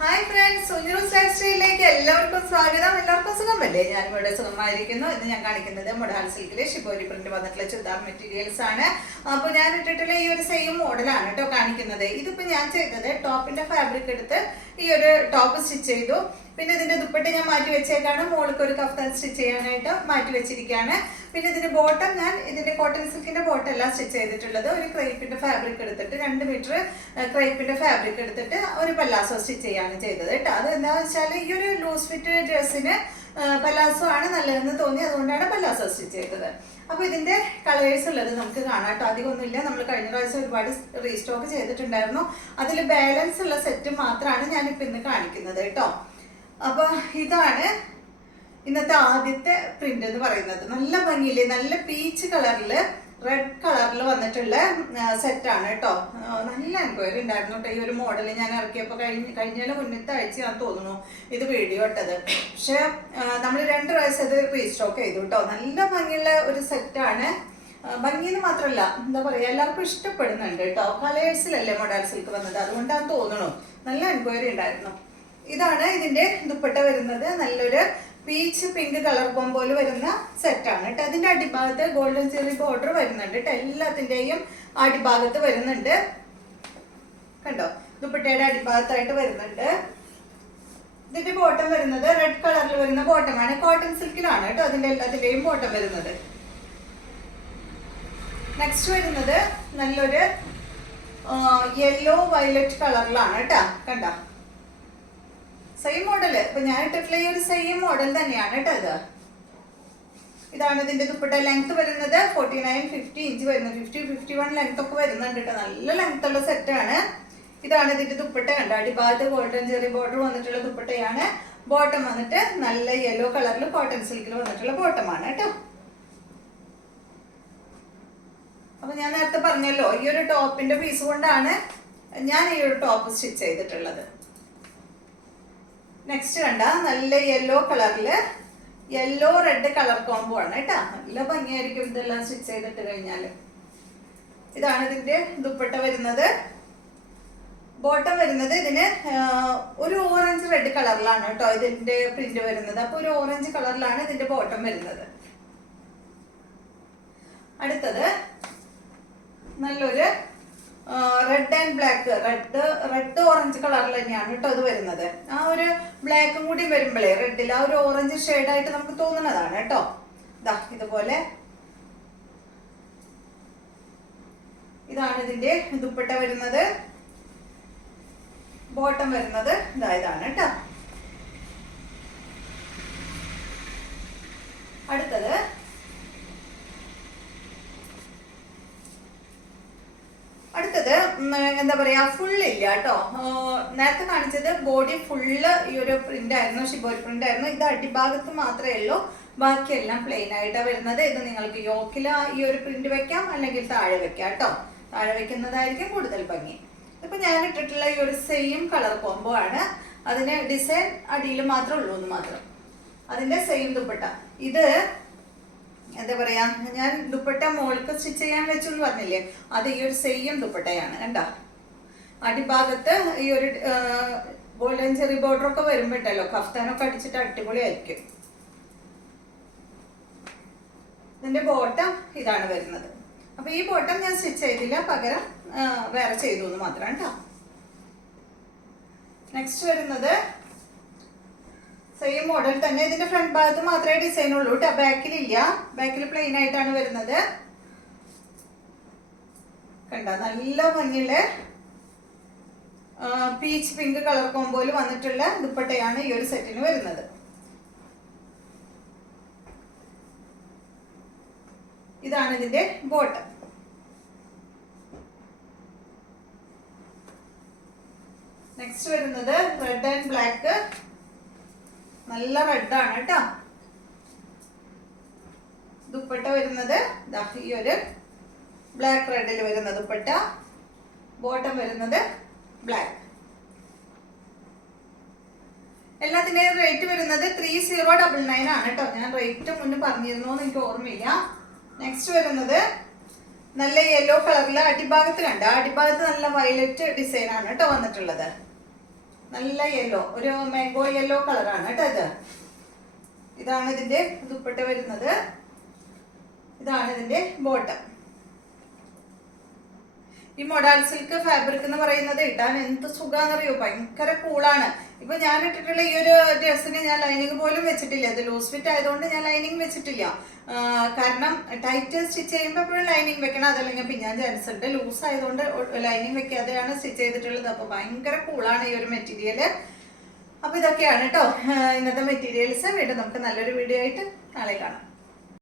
Hi friends, സുനിറൂസ് life സ്റ്റൈലിലേക്ക് എല്ലാവർക്കും സ്വാഗതം. എല്ലാവർക്കും സുഖമല്ലേ? ഞാനിവിടെ സുഖമായിരിക്കുന്നു. ഇന്ന് ഞാൻ കാണിക്കുന്നത് മൊഡാൾ സിൽക്കിലെ ഷിബോരി പ്രിന്റ് വന്നിട്ടുള്ള ചുരിദാർ മെറ്റീരിയൽസ് ആണ്. അപ്പോൾ ഞാൻ ഇട്ടിട്ടുള്ള ഈ ഒരു സെയിം മോഡലാണ് കേട്ടോ കാണിക്കുന്നത്. ഇതിപ്പോൾ ഞാൻ ചെയ്തത് ടോപ്പിന്റെ ഫാബ്രിക് എടുത്ത് ഈ ഒരു ടോപ്പ് സ്റ്റിച്ച് ചെയ്തു. പിന്നെ ഇതിന്റെ ദുപ്പട്ട ഞാൻ മാറ്റി വെച്ചേക്കാണ്. മോൾക്ക് ഒരു കഫ്താൻ സ്റ്റിച്ച് ചെയ്യാനായിട്ട് മാറ്റി വെച്ചിരിക്കുകയാണ്. പിന്നെ ഇതിന്റെ ബോട്ടം ഞാൻ ഇതിന്റെ കോട്ടൺ സിൽക്കിന്റെ ബോട്ടം എല്ലാം സ്റ്റിച്ച് ചെയ്തിട്ടുള്ളത് ഒരു ക്രേപ്പിന്റെ ഫാബ്രിക് എടുത്തിട്ട് 2 മീറ്റർ ക്രേപ്പിന്റെ ഫാബ്രിക് എടുത്തിട്ട് ഒരു പല്ലാസോ സ്റ്റിച്ച് ചെയ്യാണ് ചെയ്തത് കേട്ടോ. അത് എന്താണെന്ന് വെച്ചാൽ ഈ ഒരു ലൂസ് ഫിറ്റ് ഡ്രസ്സിന് പല്ലാസോ ആണ് നല്ലതെന്ന് തോന്നി, അതുകൊണ്ടാണ് പല്ലാസോ സ്റ്റിച്ച് ചെയ്തത്. അപ്പോൾ ഇതിന്റെ കളേഴ്സ് ഉള്ളത് നമുക്ക് കാണാം കേട്ടോ. അധികമൊന്നുമില്ല. നമ്മൾ കഴിഞ്ഞ പ്രാവശ്യം ഒരുപാട് റീസ്റ്റോക്ക് ചെയ്തിട്ടുണ്ടായിരുന്നു. അതിൽ ബാലൻസ് ഉള്ള സെറ്റ് മാത്രമാണ് ഞാനിപ്പോൾ ഇന്ന് കാണിക്കുന്നത് കേട്ടോ. അപ്പൊ ഇതാണ് ഇന്നത്തെ ആദ്യത്തെ പ്രിന്റ് എന്ന് പറയുന്നത്. നല്ല ഭംഗിയില്ലേ, നല്ല പീച്ച് കളറില് റെഡ് കളറിൽ വന്നിട്ടുള്ള സെറ്റാണ് കേട്ടോ. നല്ല എൻക്വയറി ഉണ്ടായിരുന്നു കേട്ടോ. ഈ ഒരു മോഡൽ ഞാൻ ഇറക്കിയപ്പോൾ കഴിഞ്ഞ മുന്നത്തെ ആഴ്ചയാണെന്ന് തോന്നുന്നു ഇത് വീഡിയോ ഇട്ടത്. പക്ഷെ നമ്മൾ 2 പ്രാവശ്യം അത് റീസ്റ്റോക്ക് ചെയ്തു കേട്ടോ. നല്ല ഭംഗിയുള്ള ഒരു സെറ്റാണ്. ഭംഗിന്ന് മാത്രമല്ല, എന്താ പറയുക, എല്ലാവർക്കും ഇഷ്ടപ്പെടുന്നുണ്ട് കേട്ടോ. കളേഴ്സിലല്ലേ മൊഡാൾ സിൽക്ക് വന്നത്, അതുകൊണ്ടാന്ന് തോന്നുന്നു. നല്ല എൻക്വയറി ഉണ്ടായിരുന്നു. ഇതാണ് ഇതിന്റെ ദുപ്പട്ട വരുന്നത്. നല്ലൊരു പീച്ച് പിങ്ക് കളർ കോമ്പോയിൽ വരുന്ന സെറ്റാണ് കേട്ടോ. അതിന്റെ അടിഭാഗത്ത് ഗോൾഡൻ ചെറി ബോർഡർ വരുന്നുണ്ട് കേട്ടോ. എല്ലാത്തിന്റെയും അടിഭാഗത്ത് വരുന്നുണ്ട് കണ്ടോ. ദുപ്പട്ടയുടെ അടിഭാഗത്തായിട്ട് വരുന്നുണ്ട്. ഇതിന്റെ ബോട്ടം വരുന്നത് റെഡ് കളറിൽ വരുന്ന ബോട്ടമാണ്. കോട്ടൺ സിൽക്കിലാണ് കേട്ടോ അതിന്റെ എല്ലാത്തിന്റെയും ബോട്ടം വരുന്നത്. നെക്സ്റ്റ് വരുന്നത് നല്ലൊരു യെല്ലോ വയലറ്റ് കളറിലാണ് കേട്ടോ. കണ്ടോ, സെയിം മോഡല്. ഇപ്പൊ ഞാൻ ഇട്ടിട്ടുള്ള ഈ ഒരു സെയിം മോഡൽ തന്നെയാണ് കേട്ടോ ഇത്. ഇതാണ് ഇതിന്റെ ദുപ്പട്ട. ലെങ്ത് വരുന്നത് 49-50 ഇഞ്ച് വരുന്നത്. 50-51 ലെങ്ത് ഒക്കെ വരുന്നുണ്ട് കേട്ടോ. നല്ല ലെങ്ത് ഉള്ള സെറ്റാണ്. ഇതാണ് ഇതിന്റെ ദുപ്പട്ട. കണ്ടോ, അടിഭാഗത്ത് ഗോൾഡൻ ചെറി ബോർഡർ വന്നിട്ടുള്ള ദുപ്പട്ടയാണ്. ബോട്ടം വന്നിട്ട് നല്ല യെല്ലോ കളറിൽ കോട്ടൺ സിൽക്കിൽ വന്നിട്ടുള്ള ബോട്ടമാണ് കേട്ടോ. അപ്പൊ ഞാൻ നേരത്തെ പറഞ്ഞല്ലോ, ഈ ഒരു ടോപ്പിന്റെ പീസ് കൊണ്ടാണ് ഞാൻ ഈ ഒരു ടോപ്പ് സ്റ്റിച്ച് ചെയ്തിട്ടുള്ളത്. നെക്സ്റ്റ് കണ്ട നല്ല യെല്ലോ കളറില് യെല്ലോ റെഡ് കളർ കോംബോ ആണ് കേട്ടോ. നല്ല ഭംഗിയായിരിക്കും ഇതെല്ലാം സ്റ്റിച്ച് ചെയ്തിട്ട് കഴിഞ്ഞാല്. ഇതാണ് ഇതിന്റെ ദുപ്പട്ട വരുന്നത്. ബോട്ടം വരുന്നത് ഇതിന് ഒരു ഓറഞ്ച് റെഡ് കളറിലാണ് കേട്ടോ ഇതിന്റെ പ്രിന്റ് വരുന്നത്. അപ്പൊ ഒരു ഓറഞ്ച് കളറിലാണ് ഇതിന്റെ ബോട്ടം വരുന്നത്. അടുത്തത് നല്ലൊരു red and black, red orange കളറിൽ തന്നെയാണ് കേട്ടോ ഇത് വരുന്നത്. ആ ഒരു ബ്ലാക്കും കൂടി വരുമ്പോഴേ റെഡിൽ ആ ഒരു ഓറഞ്ച് ഷെയ്ഡായിട്ട് നമുക്ക് തോന്നുന്നതാണ് കേട്ടോ. ഇതാ ഇതുപോലെ ഇതാണ് ഇതിന്റെ ദുപ്പട്ട വരുന്നത്. ബോട്ടം വരുന്നത് ഇതാണ് കേട്ടോ. അടുത്തത് എന്താ പറയാ, ഫുൾ ഇല്ല കേട്ടോ. നേരത്തെ കാണിച്ചത് ബോഡി ഫുള്ള് ഈ ഒരു പ്രിന്റ് ആയിരുന്നു, ഷിബോരി പ്രിന്റ് ആയിരുന്നു. ഇത് അടിഭാഗത്ത് മാത്രമേ ഉള്ളൂ, ബാക്കിയെല്ലാം പ്ലെയിൻ ആയിട്ടാണ് വരുന്നത്. ഇത് നിങ്ങൾക്ക് യോക്കില ഈ ഒരു പ്രിന്റ് വെക്കാം, അല്ലെങ്കിൽ താഴെ വെക്കാം കേട്ടോ. താഴെ വെക്കുന്നതായിരിക്കും കൂടുതൽ ഭംഗി. ഇപ്പൊ ഞാൻ ഇട്ടിട്ടുള്ള ഈ ഒരു സെയിം കളർ കോംബോ ആണ്. അതിന് ഡിസൈൻ അടിയിൽ മാത്രമേ ഉള്ളൂ എന്ന് മാത്രം. അതിന്റെ സെയിം ദുപ്പട്ട. ഇത് എന്താ പറയാ, ഞാൻ ദുപ്പട്ട മോൾക്ക് സ്റ്റിച്ച് ചെയ്യാൻ വെച്ചു എന്ന് പറഞ്ഞില്ലേ, അത് ഈ ഒരു സെയിം ദുപ്പട്ടയാണ് കണ്ടോ. അടിഭാഗത്ത് ഈ ഒരു ഗോൾഡൻ ചെറി ബോർഡർ ഒക്കെ വരുമ്പോട്ടല്ലോ കഫ്താനൊക്കെ അടിച്ചിട്ട് അടിപൊളിയായിരിക്കും. ഇതിന്റെ ബോട്ടം ഇതാണ് വരുന്നത്. അപ്പൊ ഈ ബോട്ടം ഞാൻ സ്റ്റിച്ച് ചെയ്തില്ല, പകരം വേറെ ചെയ്തു എന്ന് മാത്രം കേട്ടോ. നെക്സ്റ്റ് വരുന്നത് സെയിം മോഡൽ തന്നെ. ഇതിന്റെ ഫ്രണ്ട് ഭാഗത്ത് മാത്രമേ ഡിസൈൻ ഉള്ളൂ കേട്ടോ. ബാക്കിലില്ല, ബാക്കിൽ പ്ലെയിൻ ആയിട്ടാണ് വരുന്നത്. കണ്ട, നല്ല ഭംഗിയുള്ള പീച്ച് പിങ്ക് കളർ കോമ്പോയിൽ വന്നിട്ടുള്ള ദുപ്പട്ടയാണ് ഈ ഒരു സെറ്റിന് വരുന്നത്. ഇതാണ് ഇതിന്റെ ബോട്ടം. നെക്സ്റ്റ് വരുന്നത് റെഡ് ആൻഡ് ബ്ലാക്ക്. നല്ല റെഡ് ആണ് കേട്ടോ. ദുപ്പട്ട വരുന്നത് ഈ ഒരു ബ്ലാക്ക് റെഡിൽ വരുന്ന ദുപ്പട്ട. ബോട്ടം വരുന്നത് ബ്ലാക്ക്. എല്ലാത്തിന്റെയും റേറ്റ് വരുന്നത് 3099 ആണ് കേട്ടോ. ഞാൻ റേറ്റ് മുന്നേ പറഞ്ഞിരുന്നു എന്ന് എനിക്ക് ഓർമ്മയില്ല. നെക്സ്റ്റ് വരുന്നത് നല്ല യെല്ലോ കളറിൽ അടിഭാഗത്ത് കണ്ട, അടിഭാഗത്ത് നല്ല വയലറ്റ് ഡിസൈൻ ആണ് കേട്ടോ വന്നിട്ടുള്ളത്. നല്ല യെല്ലോ, ഒരു മാംഗോ യെല്ലോ കളറാണ് കേട്ടോ ഇത്. ഇതാണ് ഇതിന്റെ ദുപ്പട്ട വരുന്നത്, ഇതാണ് ഇതിന്റെ ബോട്ടം. ഈ മൊഡാൽ സിൽക്ക് ഫാബ്രിക് എന്ന് പറയുന്നത് ഇടാൻ എന്ത് സുഖാന്നറിയോ, ഭയങ്കര കൂളാണ്. ഇപ്പൊ ഞാൻ ഇട്ടിട്ടുള്ള ഈ ഒരു ഡ്രസ്സിന് ഞാൻ ലൈനിങ് പോലും വെച്ചിട്ടില്ല. ഇത് ലൂസ് ഫിറ്റ് ആയതുകൊണ്ട് ഞാൻ ലൈനിങ് വെച്ചിട്ടില്ല. കാരണം ടൈറ്റ് സ്റ്റിച്ച് ചെയ്യുമ്പോൾ എപ്പോഴും ലൈനിങ് വെക്കണം, അതല്ലെങ്കിൽ പിന്നാൻ ചാൻസ് ഉണ്ട്. ലൂസ് ആയതുകൊണ്ട് ലൈനിങ് വെക്കാതെയാണ് സ്റ്റിച്ച് ചെയ്തിട്ടുള്ളത്. അപ്പൊ ഭയങ്കര കൂളാണ് ഈ ഒരു മെറ്റീരിയൽ. അപ്പൊ ഇതൊക്കെയാണ് കേട്ടോ ഇന്നത്തെ മെറ്റീരിയൽസ്. വീണ്ടും നമുക്ക് നല്ലൊരു വീഡിയോ ആയിട്ട് നാളെ കാണാം.